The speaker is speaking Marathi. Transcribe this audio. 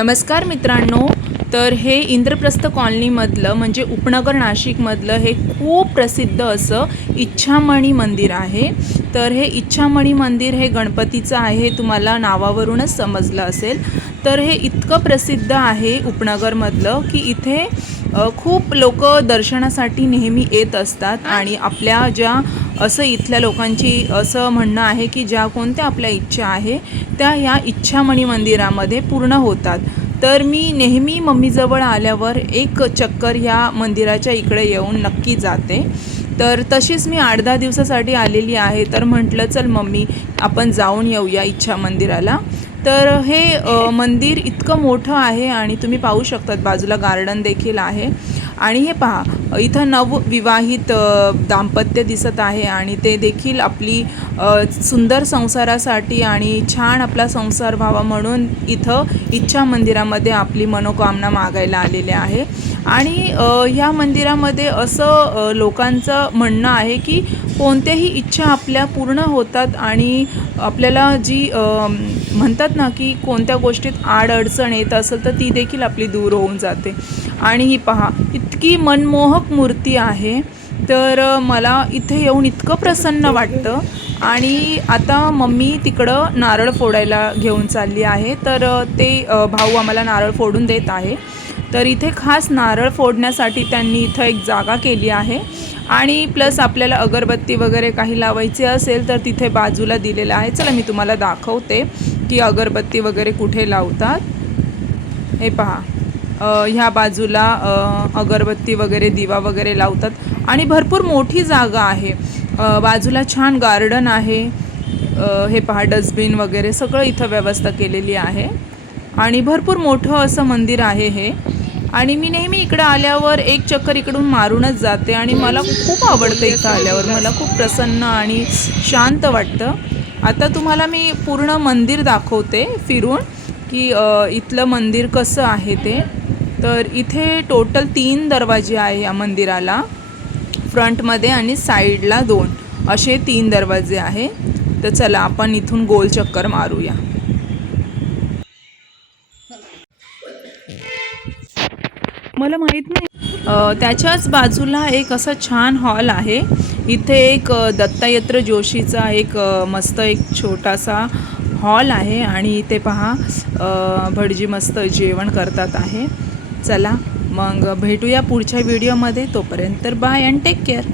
नमस्कार मित्रांनो, तर हे इंद्रप्रस्थ कॉलनीमधलं म्हणजे उपनगर नाशिकमधलं हे खूप प्रसिद्ध असं इच्छामणी मंदिर आहे। तर हे इच्छामणी मंदिर हे गणपतीचं आहे, तुम्हाला नावावरूनच समजलं असेल। तर हे इतकं प्रसिद्ध आहे उपनगरमधलं की इथे खूप लोक दर्शनासाठी नेहमी येत असतात आणि आपल्या ज्या असं इथल्या लोकांची असं म्हणणं आहे की ज्या कोणत्या आपल्या इच्छा आहे त्या ह्या इच्छामणी मंदिरामध्ये पूर्ण होतात। तर मी नेहमी मम्मीजवळ आल्यावर एक चक्कर ह्या मंदिराच्या इकडे येऊन नक्की जाते। तर तशीच मी 8-10 दिवसासाठी आलेली आहे, तर म्हटलं चल मम्मी आपण जाऊन येऊया इच्छा मंदिराला। तर हे मंदिर इतकं मोठं आहे आणि तुम्ही पाहू शकतात बाजूला गार्डन देखील आहे। आणि हे पहा इथं नवविवाहित दाम्पत्य दिसत आहे आणि ते देखील आपली सुंदर संसारासाठी आणि छान आपला संसार व्हावा म्हणून इथं इच्छा मंदिरामध्ये आपली मनोकामना मागायला आलेले आहे। आणि ह्या मंदिरामध्ये असं लोकांचं म्हणणं आहे की कोणत्याही इच्छा आपल्या पूर्ण होतात आणि आपल्याला जी म्हणतात ना की कोणत्या गोष्टीत अडचण येत असेल तर ती देखील आपली दूर होऊन जाते। आणि ही पहा इतकी मनमोहक मूर्ती आहे, तर मला इथे येऊन इतकं प्रसन्न वाटतं। आणि आता मम्मी तिकडं नारळ फोडायला घेऊन चालली आहे, तर ते भाऊ आम्हाला नारळ फोडून देत आहे। तर इथे खास नारळ फोडण्यासाठी त्यांनी इथं एक जागा केली आहे आणि प्लस आपल्याला अगरबत्ती वगैरे काही लावायची असेल तर तिथे बाजूला दिलेलं आहे। चला मी तुम्हाला दाखवते की अगरबत्ती वगैरे कुठे लावतात। हे पहा ह्या बाजूला अगरबत्ती वगैरे दिवा वगैरे लावतात आणि भरपूर मोठी जागा आहे। बाजूला छान गार्डन आहे। हे पहा डस्टबिन वगैरे सगळं इथं व्यवस्था केलेली आहे आणि भरपूर मोठं असं मंदिर आहे हे। आणि मी नेहमी इकडं आल्यावर एक चक्कर इकडून मारूनच जाते आणि मला खूप आवडतं इथं आल्यावर, मला खूप प्रसन्न आणि शांत वाटतं। आता तुम्हाला मी पूर्ण मंदिर दाखवते फिरून की इथलं मंदिर कसं आहे ते। तर इथे टोटल 3 दरवाजे आहे या मंदिराला, फ्रंटमध्ये आणि साईडला 2 असे 3 दरवाजे आहे। तर चला आपण इथून गोल चक्कर मारूया। मला माहीत नाही त्याच्याच बाजूला एक असा छान हॉल आहे। इथे एक दत्तात्रय जोशीचा एक मस्त एक छोटासा हॉल आहे आणि इथे पहा भटजी मस्त जेवण करतात आहे। चला मग भेटूया पुढच्या व्हिडिओमध्ये, तोपर्यंत बाय अँड टेक केअर।